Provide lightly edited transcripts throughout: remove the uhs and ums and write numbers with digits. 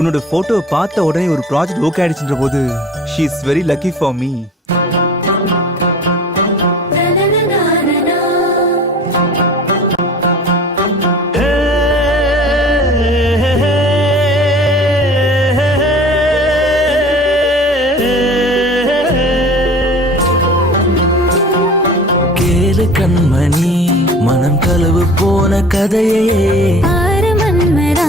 உன்னோட போட்டோ பார்த்த உடனே ஒரு ப்ராஜெக்ட் ஓகே ஆயிடுச்சுன்ற போது she is very lucky for me. கேளு கண்மணி மனம் களவு போன கதையே, ஆறு மன்மரா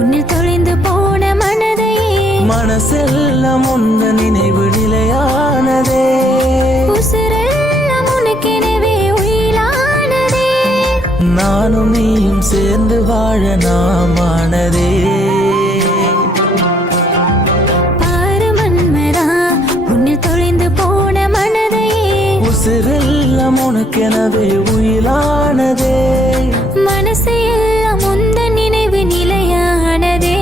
உன்னில் தொலைந்து போன மனதையே, மனசெல்லாம் உந்த நினைவு நிலையானதே, உசுரெல்லாம் உனக்கெனவே உயிலானதே, நானும் நீயும் சேர்ந்து வாழ நாமானதே. ஆறு மன்மரா உன்னில் தொலைந்து போன மனதையே, உசிரெல்லாம் உனக்கெனவே உயிலானதே, மனசு எல்லாம் உந்த நினைவு நிலையானதே.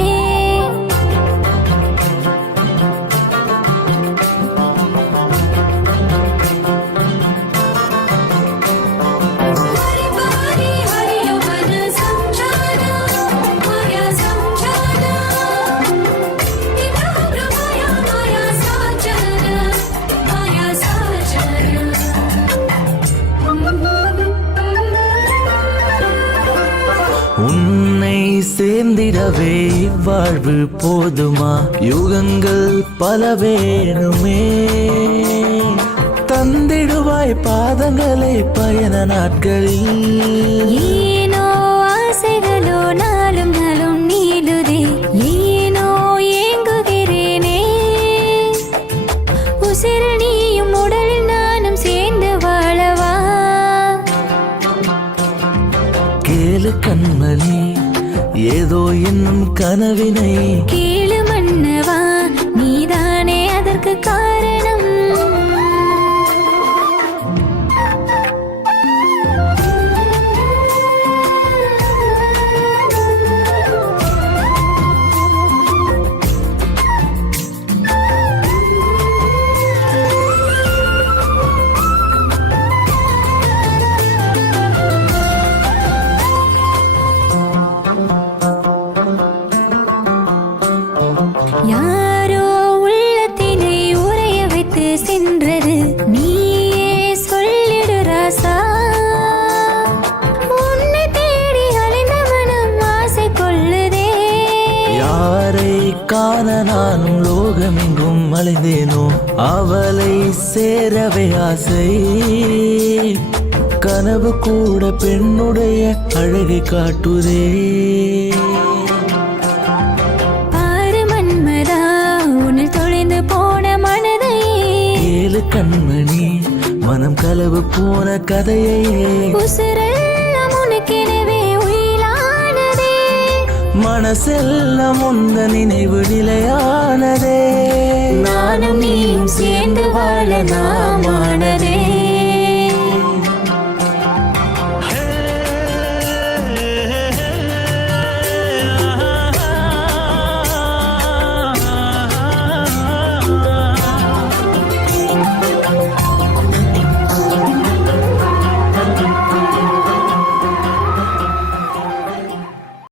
உன்னை சேர்ந்திடவே வாழ்வு போதுமா, யுகங்கள் பல வேணுமே, தந்திடுவாய் பாதங்களை பயண நாட்களில். ஏனோ ஆசைகளோ நாளும் நாளும் நீளுதே, ஏனோ ஏங்குகிறேனே, உசிரில் நீயும் உடலில் நானும் சேர்ந்து வாழவா. கேளு கண்மணி ஏதோ என்னும் கனவினை, கேளு மன்னவா நீதானே அதற்கு காரணம். யாரோ உள்ளத்தினை உறைய வைத்து சென்றது, நீயே சொல்லிடு ராசா. உன்னை தேடி அலைந்த மனம் ஆசை கொள்ளுதே, யாரை காண நானும் லோகமெங்கும் அலைந்தேனோ, அவளை சேரவே ஆசை, கனவு கூட பெண்ணுடைய அழகை காட்டுதே. கேளு கண்மணி மனம் களவு போன கதையே, உசுரெல்லாம் உனக்கெனவே உயிலானதே, மனசெல்லாம் உந்த நினைவு நிலையானதே, நானும் நீயும் சேர்ந்து வாழ நாமானதே.